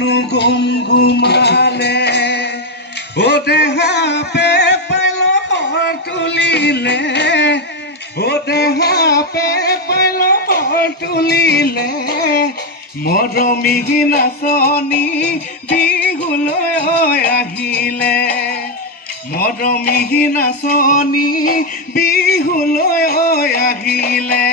জানো গুমগুমালে ও দেহা পে পাইলৰ তুলিলে ও দেহা পে পাইলৰ তুলিলে মৰমী নাচনী বিহুলৈ আহিলে মৰমী নাচনী বিহুলৈ আহিলে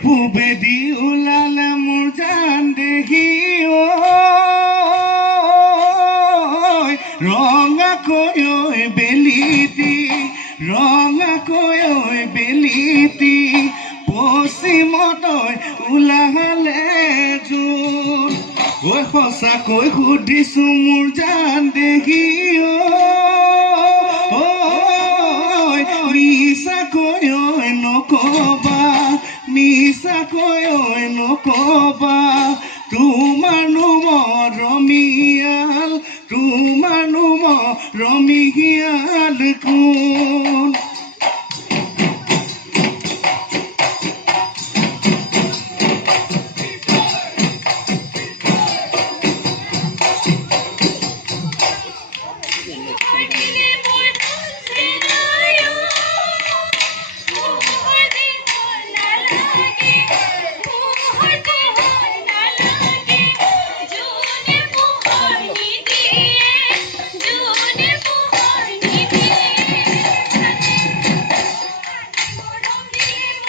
পূবেদি ওলালে মোৰ জান দেহি ৰঙাকৈ বেলিতি ৰঙাকৈ বেলিতি পশ্চিমতৈ ওলালে জোন ঐ সঁচাকৈ সুধিছো মোৰ জান দেহি মিছাকৈ নকবা মিছাকৈ নকবা তোমাৰনো মৰমীয়াল তোমাৰনো মৰমী